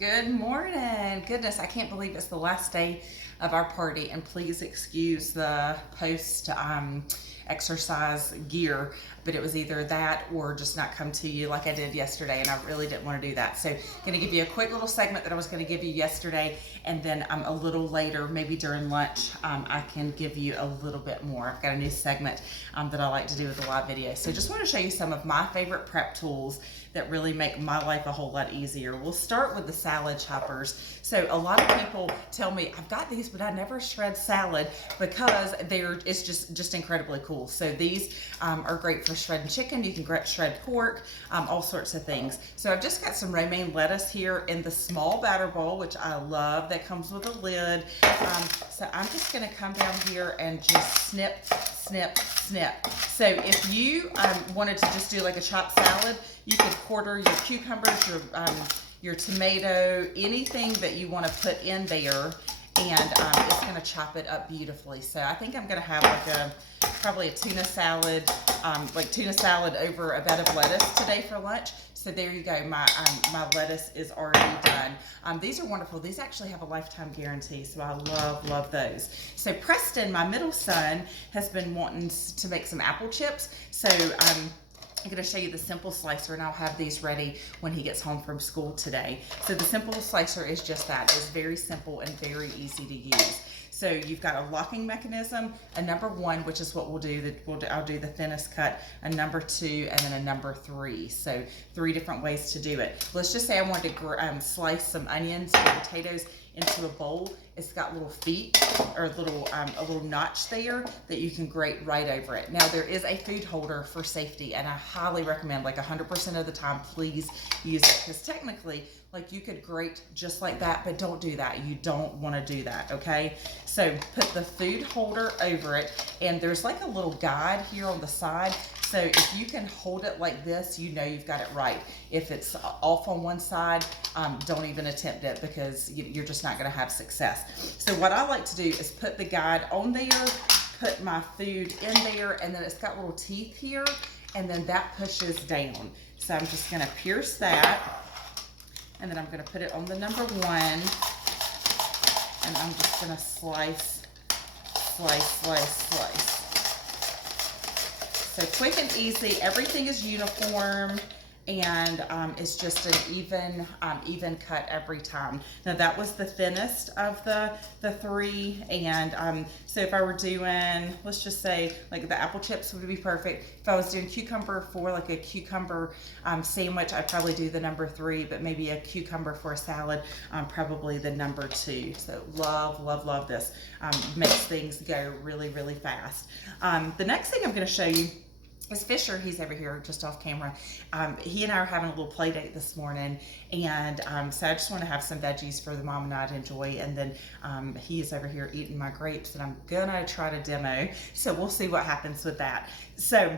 Good morning. Goodness, I can't believe it's the last day of our party, and please excuse the post exercise gear, but it was either that or just not come to you like I did yesterday, and I really didn't want to do that. So, going to give you a quick little segment that I was going to give you yesterday, and then a little later, maybe during lunch, I can give you a little bit more. I've got a new segment that I like to do with the live video. So, just want to show you some of my favorite prep tools that really make my life a whole lot easier. We'll start with the salad choppers. So a lot of people tell me, I've got these, but I never shred salad because it's just incredibly cool. So these are great for shredding chicken. You can shred pork, all sorts of things. So I've just got some romaine lettuce here in the small batter bowl, which I love. That comes with a lid. So I'm just gonna come down here and just snip, snip, snip. So if you wanted to just do like a chopped salad, you could quarter your cucumbers, your tomato, anything that you want to put in there, and it's going to chop it up beautifully. So I think I'm going to have like probably a tuna salad, like tuna salad over a bed of lettuce today for lunch. So there you go, my lettuce is already done. These are wonderful. These actually have a lifetime guarantee, so I love those. So Preston, my middle son, has been wanting to make some apple chips. So I'm going to show you the simple slicer, and I'll have these ready when he gets home from school today. So the simple slicer is just that. It's very simple and very easy to use. So you've got a locking mechanism, a number 1, which is what we'll do. I'll do the thinnest cut, a number 2, and then a number 3. So 3 different ways to do it. Let's just say I wanted to slice some onions or potatoes into a bowl. It's got little feet or a little notch there that you can grate right over it. Now there is a food holder for safety, and I highly recommend, like 100% of the time, please use it, because technically, like, you could grate just like that, but don't do that. You don't want to do that, okay? So put the food holder over it, and there's like a little guide here on the side. So if you can hold it like this, you know you've got it right. If it's off on one side, don't even attempt it, because you're just not going to have success. So what I like to do is put the guide on there, put my food in there, and then it's got little teeth here, and then that pushes down. So I'm just going to pierce that, and then I'm going to put it on the number 1, and I'm just going to slice, slice, slice, slice. So quick and easy, everything is uniform, and it's just an even cut every time. Now that was the thinnest of the 3, and so if I were doing, let's just say, like, the apple chips would be perfect. If I was doing cucumber for like a cucumber sandwich, I'd probably do the number 3, but maybe a cucumber for a salad, probably the number 2. So love this. Makes things go really fast. The next thing I'm going to show you is Fisher. He's over here just off camera. He and I are having a little play date this morning, and so I just want to have some veggies for the mom and I to enjoy, and then he is over here eating my grapes, and I'm gonna try to demo, so we'll see what happens with that. So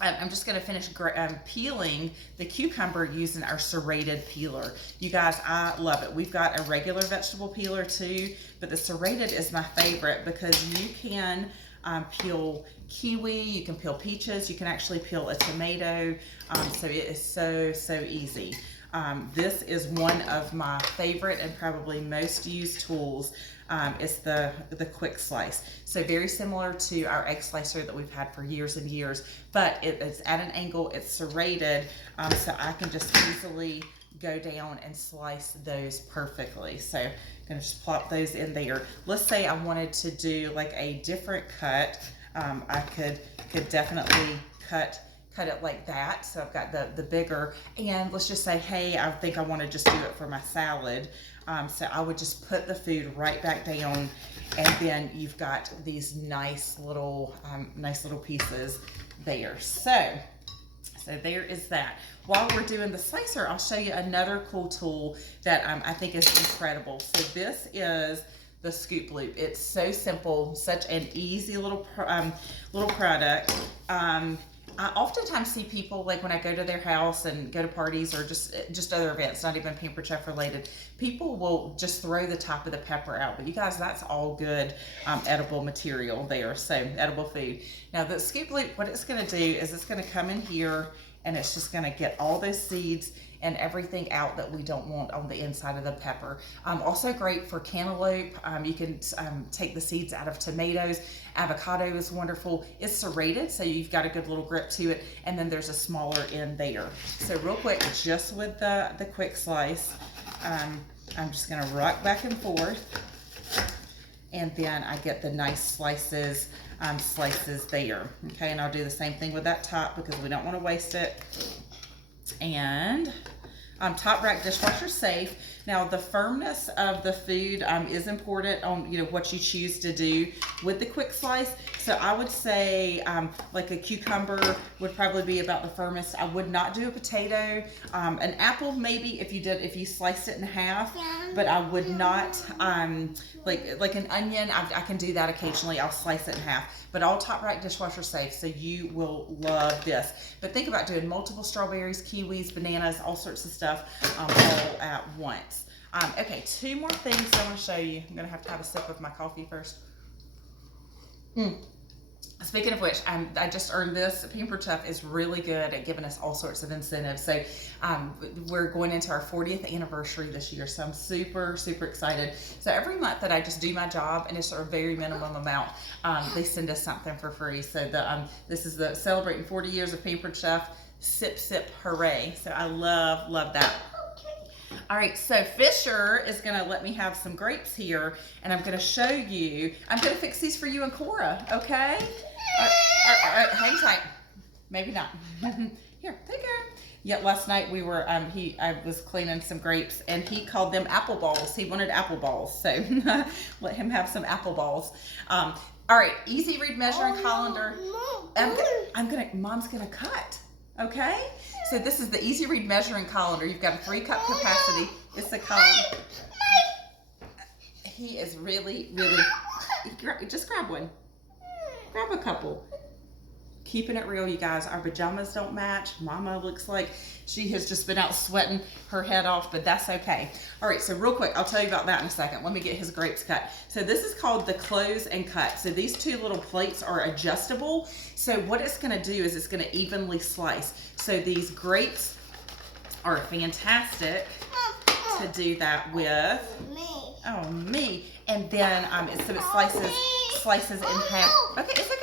I'm just going to finish peeling the cucumber using our serrated peeler. You guys, I love it. We've got a regular vegetable peeler too, but the serrated is my favorite because you can peel kiwi, you can peel peaches, you can actually peel a tomato, so it is so easy. This is one of my favorite and probably most used tools. Is the quick slice. So very similar to our egg slicer that we've had for years and years, but it's at an angle, it's serrated, so I can just easily go down and slice those perfectly. So I'm gonna just plop those in there. Let's say I wanted to do like a different cut. I could definitely cut it like that. So I've got the bigger, and let's just say, hey, I think I want to just do it for my salad. So I would just put the food right back down, and then you've got these nice little pieces there. So there is that. While we're doing the slicer, I'll show you another cool tool that I think is incredible. So this is the Scoop Loop. It's so simple, such an easy little product. I oftentimes see people, like when I go to their house and go to parties or just other events, not even Pampered Chef related, people will just throw the top of the pepper out. But you guys, that's all good edible material there, so edible food. Now the Scoop Loop, what it's gonna do is it's gonna come in here, and it's just gonna get all those seeds and everything out that we don't want on the inside of the pepper. Also great for cantaloupe. You can take the seeds out of tomatoes. Avocado is wonderful. It's serrated, so you've got a good little grip to it, and then there's a smaller end there. So real quick, just with the quick slice, I'm just gonna rock back and forth, and then I get the nice slices there. Okay, and I'll do the same thing with that top because we don't want to waste it. And top rack, dishwasher safe. Now the firmness of the food is important on what you choose to do with the quick slice. So I would say like a cucumber would probably be about the firmest. I would not do a potato. An apple maybe if you sliced it in half, but I would not like an onion. I can do that occasionally. I'll slice it in half. But all top rack dishwasher safe, so you will love this. But think about doing multiple strawberries, kiwis, bananas, all sorts of stuff all at once. Okay, 2 more things I want to show you. I'm going to have a sip of my coffee first. Speaking of which, I just earned this. Pampered Chef is really good at giving us all sorts of incentives. So we're going into our 40th anniversary this year, so I'm super, super excited. So every month that I just do my job, and it's a very minimum amount, they send us something for free. So this is the celebrating 40 years of Pampered Chef. Sip, sip, hooray. So I love that. All right, so Fisher is gonna let me have some grapes here, and I'm gonna show you. I'm gonna fix these for you and Cora, okay? Hang tight. Maybe not. Here, take care. Yeah, last night we were, I was cleaning some grapes, and he called them apple balls. He wanted apple balls, so let him have some apple balls. All right, easy read measuring colander. Mom's gonna cut. Okay, so this is the Easy Read measuring colander. You've got a 3-cup capacity. It's a colander. He is really, just grab one. Grab a couple. Keeping it real, you guys. Our pajamas don't match. Mama looks like she has just been out sweating her head off, but that's okay. All right, so real quick, I'll tell you about that in a second. Let me get his grapes cut. So this is called the close and cut. So these 2 little plates are adjustable. So what it's gonna do is it's gonna evenly slice. So these grapes are fantastic to do that with. Oh, me. And then so it slices in half. Okay, it's okay.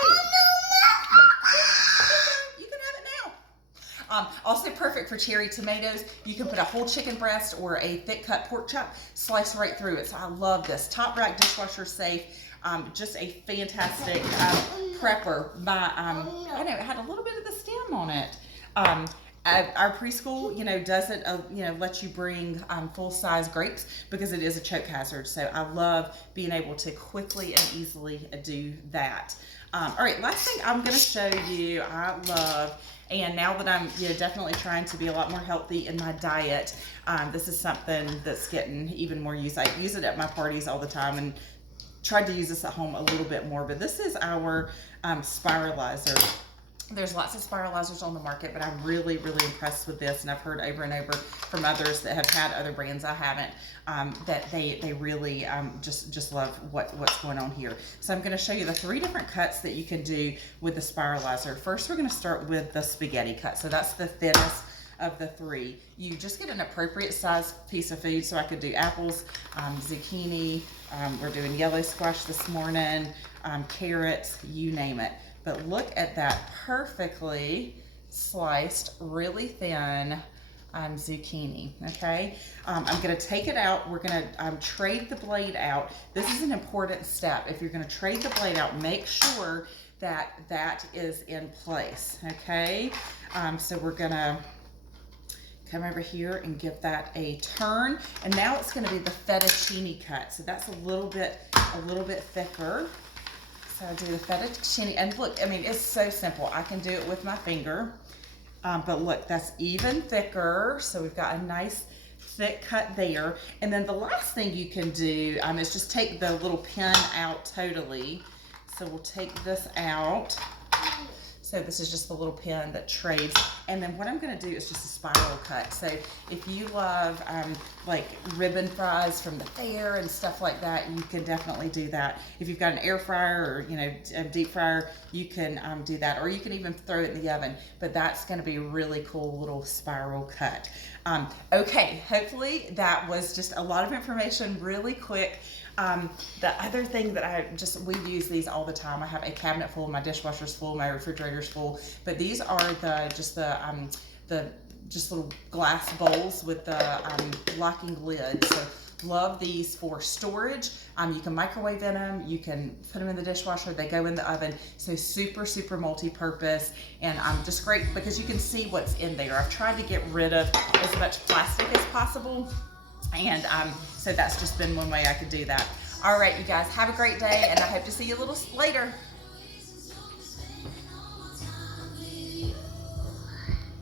Also perfect for cherry tomatoes. You can put a whole chicken breast or a thick cut pork chop, slice right through it. So I love this. Top rack, dishwasher safe. Just a fantastic prepper. I know it had a little bit of the stem on it. Our preschool, doesn't, let you bring full-size grapes because it is a choke hazard. So I love being able to quickly and easily do that. All right, last thing I'm going to show you, I love. And now that I'm definitely trying to be a lot more healthy in my diet, this is something that's getting even more use. I use it at my parties all the time and tried to use this at home a little bit more. But this is our spiralizer. There's lots of spiralizers on the market, but I'm really impressed with this. And I've heard over and over from others that have had other brands I haven't, that they really just love what's going on here. So I'm going to show you the 3 different cuts that you can do with the spiralizer. First, we're going to start with the spaghetti cut. So that's the thinnest of the 3. You just get an appropriate size piece of food. So I could do apples, zucchini, we're doing yellow squash this morning, carrots, you name it. But look at that perfectly sliced, really thin zucchini, okay? I'm gonna take it out. We're gonna trade the blade out. This is an important step. If you're gonna trade the blade out, make sure that that is in place, okay? So we're gonna come over here and give that a turn. And now it's gonna be the fettuccine cut. So that's a little bit thicker. So I do the fettuccine, and look, I mean, it's so simple. I can do it with my finger, but look, that's even thicker. So we've got a nice thick cut there. And then the last thing you can do is just take the little pin out totally. So we'll take this out. So this is just the little pin that trades And then what I'm gonna do is just a spiral cut. So if you love like ribbon fries from the fair and stuff like that, you can definitely do that. If you've got an air fryer or, you know, a deep fryer, you can do that, or you can even throw it in the oven. But that's gonna be a really cool little spiral cut. Okay, hopefully that was just a lot of information really quick. The other thing that we use these all the time. I have a cabinet full, my dishwasher's full, my refrigerator's full, but these are just little glass bowls with the locking lid. So love these for storage. You can microwave in them, you can put them in the dishwasher, they go in the oven. So super multi-purpose, and just great because you can see what's in there. I've tried to get rid of as much plastic as possible. And so that's just been one way I could do that. All right, you guys, have a great day, and I hope to see you a little later.